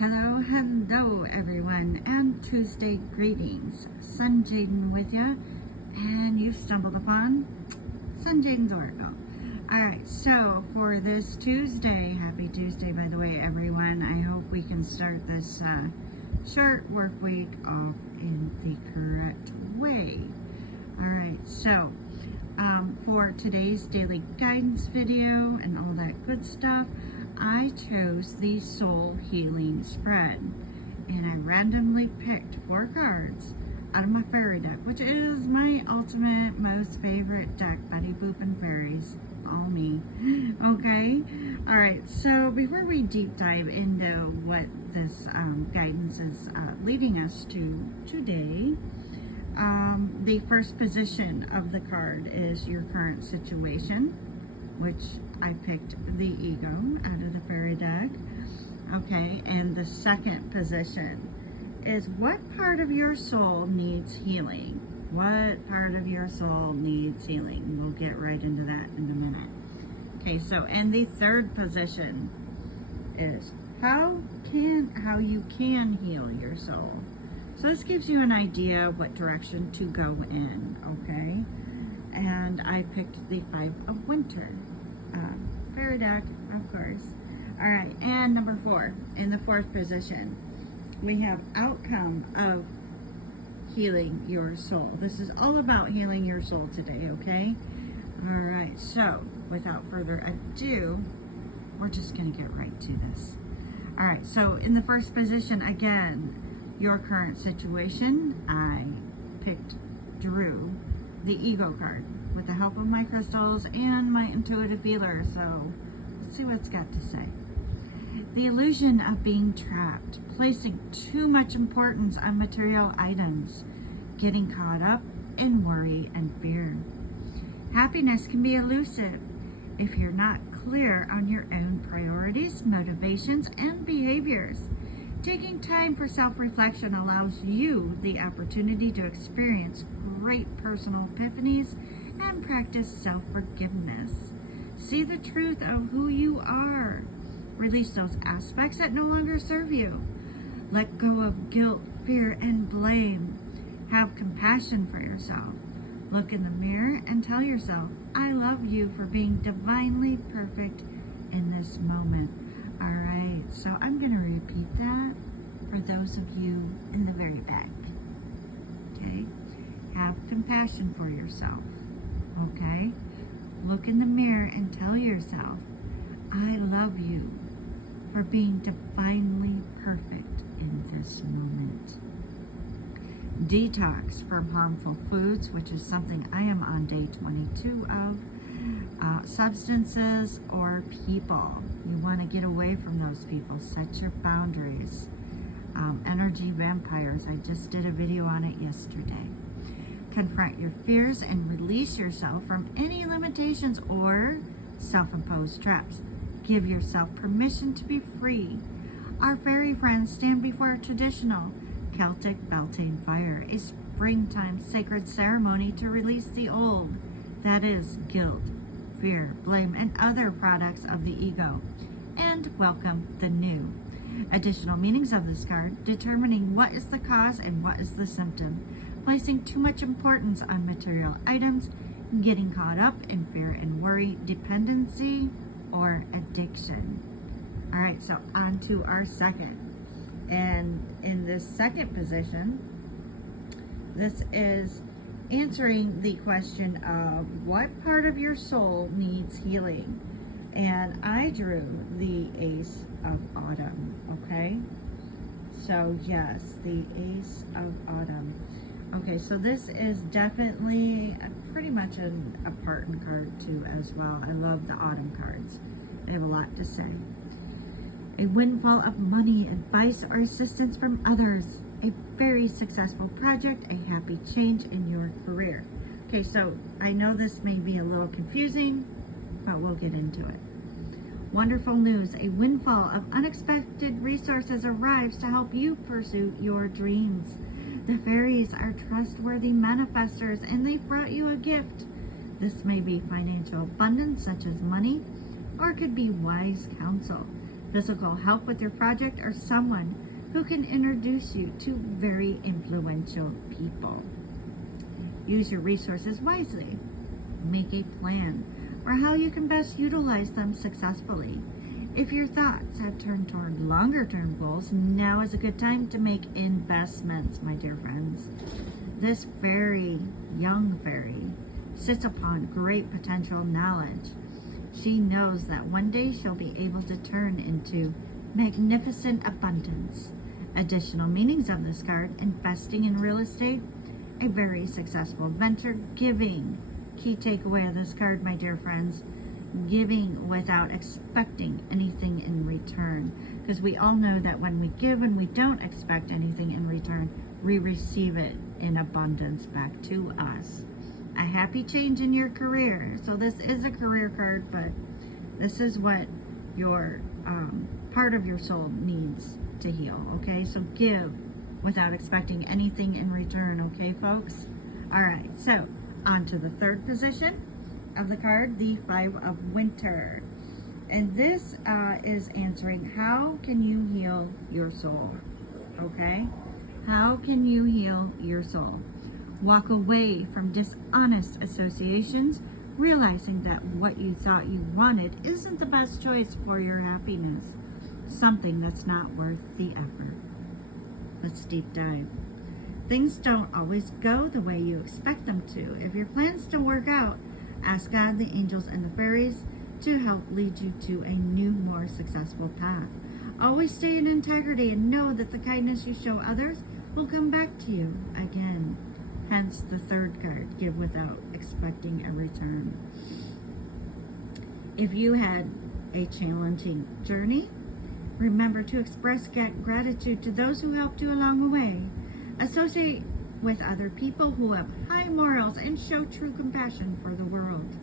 Hello, everyone, and Tuesday greetings. Sun Jaden with ya, and you've stumbled upon Sun Jaden's Oracle. Alright, so for this Tuesday, happy Tuesday, by the way, everyone. I hope we can start this short work week off in the correct way. Alright, so for today's daily guidance video and all that good stuff, I chose the Soul Healing Spread, and I randomly picked 4 cards out of my fairy deck, which is my ultimate, most favorite deck, Betty Boop and Fairies, all me. Okay, alright, so before we deep dive into what this guidance is leading us to today, the first position of the card is your current situation, which I picked the ego out of the fairy deck. Okay, and the second position is what part of your soul needs healing? What part of your soul needs healing? We'll get right into that in a minute. Okay, so, and the third position is how you can heal your soul. So this gives you an idea of what direction to go in, okay? And I picked the 5 of Winter. Fairy deck, of course. Alright, and number 4, in the 4th position, we have outcome of healing your soul. This is all about healing your soul today, okay? Alright, so without further ado, we're just going to get right to this. Alright, so in the first position, again, your current situation, I drew the ego card with the help of my crystals and my intuitive feeler. So let's see what it's got to say. The illusion of being trapped, placing too much importance on material items, getting caught up in worry and fear. Happiness can be elusive if you're not clear on your own priorities, motivations, and behaviors. Taking time for self-reflection allows you the opportunity to experience great personal epiphanies and practice self-forgiveness. See the truth of who you are. Release those aspects that no longer serve you. Let go of guilt, fear, and blame. Have compassion for yourself. Look in the mirror and tell yourself, I love you for being divinely perfect in this moment. Alright, so I'm going to repeat that for those of you in the very back. Okay? Have compassion for yourself. Okay? Look in the mirror and tell yourself, I love you for being divinely perfect in this moment. Detox from harmful foods, which is something I am on day 22 of. Substances or people. You want to get away from those people. Set your boundaries. Energy vampires. I just did a video on it yesterday. Confront your fears and release yourself from any limitations or self-imposed traps. Give yourself permission to be free. Our fairy friends stand before a traditional Celtic Beltane fire, a springtime sacred ceremony to release the old, that is, guilt, fear, blame, and other products of the ego, and welcome the new. Additional meanings of this card: determining what is the cause and what is the symptom, placing too much importance on material items, getting caught up in fear and worry, dependency, or addiction. Alright, so on to our second. And in this second position, this is answering the question of what part of your soul needs healing. And I drew the Ace of Autumn, okay? So yes, the Ace of Autumn. Okay, so this is definitely pretty much a Parton card too as well. I love the Autumn cards. They have a lot to say. A windfall of money, advice, or assistance from others. A very successful project, a happy change in your career. Okay, so I know this may be a little confusing, but we'll get into it. Wonderful news. A windfall of unexpected resources arrives to help you pursue your dreams. The fairies are trustworthy manifestors, and they've brought you a gift. This may be financial abundance, such as money, or it could be wise counsel. physical help with your project, or someone who can introduce you to very influential people. Use your resources wisely. Make a plan for how you can best utilize them successfully. If your thoughts have turned toward longer-term goals, now is a good time to make investments, my dear friends. This very young fairy sits upon great potential knowledge. She knows that one day she'll be able to turn into magnificent abundance. Additional meanings of this card: investing in real estate, a very successful venture, giving. Key takeaway of this card, my dear friends: giving without expecting anything in return. Because we all know that when we give and we don't expect anything in return, we receive it in abundance back to us. A happy change in your career. So this is a career card, but this is what your part of your soul needs to heal. Okay, so give without expecting anything in return. Okay, folks. All right, so on to the third position of the card, the Five of Winter. And this is answering, how can you heal your soul? Okay, how can you heal your soul? Walk away from dishonest associations, realizing that what you thought you wanted isn't the best choice for your happiness. Something that's not worth the effort. Let's deep dive. Things don't always go the way you expect them to. If your plans don't work out, ask God, the angels, and the fairies to help lead you to a new, more successful path. Always stay in integrity and know that the kindness you show others will come back to you again. Hence the third card, give without expecting a return. If you had a challenging journey, remember to express gratitude to those who helped you along the way. Associate with other people who have high morals and show true compassion for the world.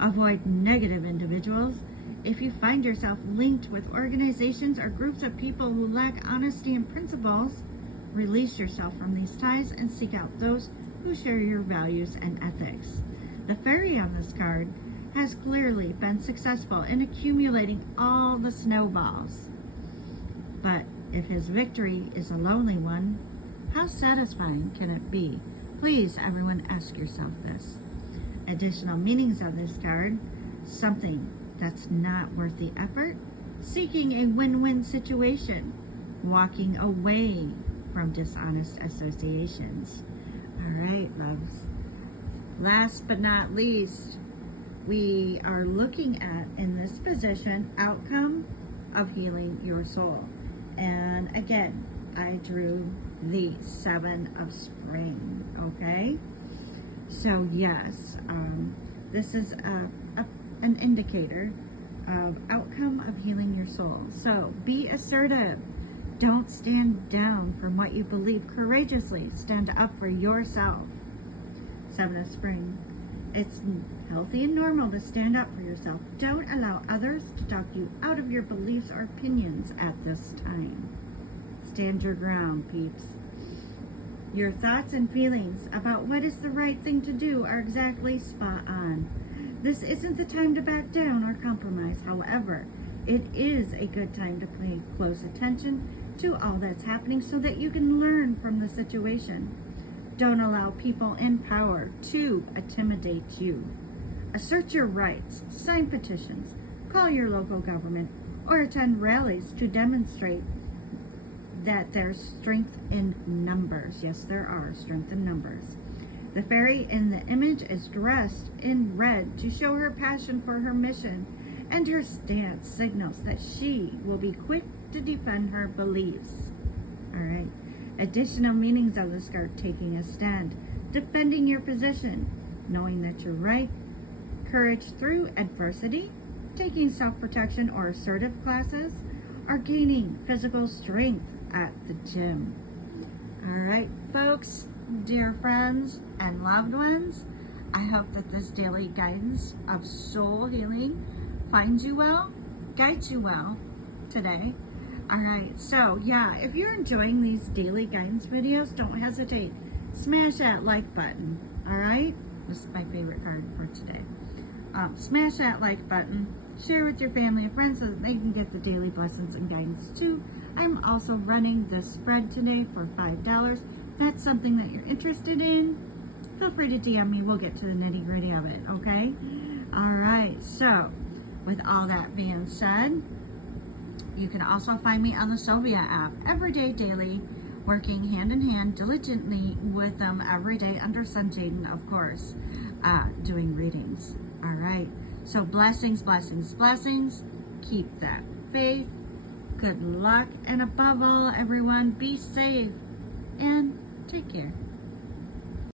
Avoid negative individuals. If you find yourself linked with organizations or groups of people who lack honesty and principles, release yourself from these ties and seek out those who share your values and ethics. The fairy on this card has clearly been successful in accumulating all the snowballs. But if his victory is a lonely one, how satisfying can it be? Please, everyone, ask yourself this. Additional meanings of this card: something that's not worth the effort, seeking a win-win situation, walking away from dishonest associations. All right, loves. Last but not least, we are looking at, in this position, outcome of healing your soul. And again, I drew the Seven of Spring. Okay, so yes, this is an indicator of outcome of healing your soul. So be assertive. Don't stand down from what you believe. Courageously stand up for yourself. Seven of Spring. It's healthy and normal to stand up for yourself. Don't allow others to talk you out of your beliefs or opinions at this time. Stand your ground, peeps. Your thoughts and feelings about what is the right thing to do are exactly spot on. This isn't the time to back down or compromise. However, it is a good time to pay close attention to all that's happening so that you can learn from the situation. Don't allow people in power to intimidate you. Assert your rights, sign petitions, call your local government, or attend rallies to demonstrate that there's strength in numbers. Yes, there are strength in numbers. The fairy in the image is dressed in red to show her passion for her mission, and her stance signals that she will be quick to defend her beliefs. All right. Additional meanings of this card: taking a stand, defending your position, knowing that you're right, courage through adversity, taking self-protection or assertive classes, or gaining physical strength at the gym. All right, folks, dear friends and loved ones, I hope that this daily guidance of soul healing finds you well, guides you well today. All right, so yeah, if you're enjoying these daily guidance videos, don't hesitate. Smash that like button, all right? This is my favorite card for today. Smash that like button, Share with your family and friends so that they can get the daily blessings and guidance too. I'm also running this spread today for $5. If that's something that you're interested in, feel free to DM me. We'll get to the nitty gritty of it, okay? All right, so with all that being said, you can also find me on the Sylvia app every day, daily, working hand in hand diligently with them every day under Sun Jaden, of course, doing readings. All right, so blessings, blessings, blessings. Keep that faith. Good luck, and above all, everyone, be safe and take care.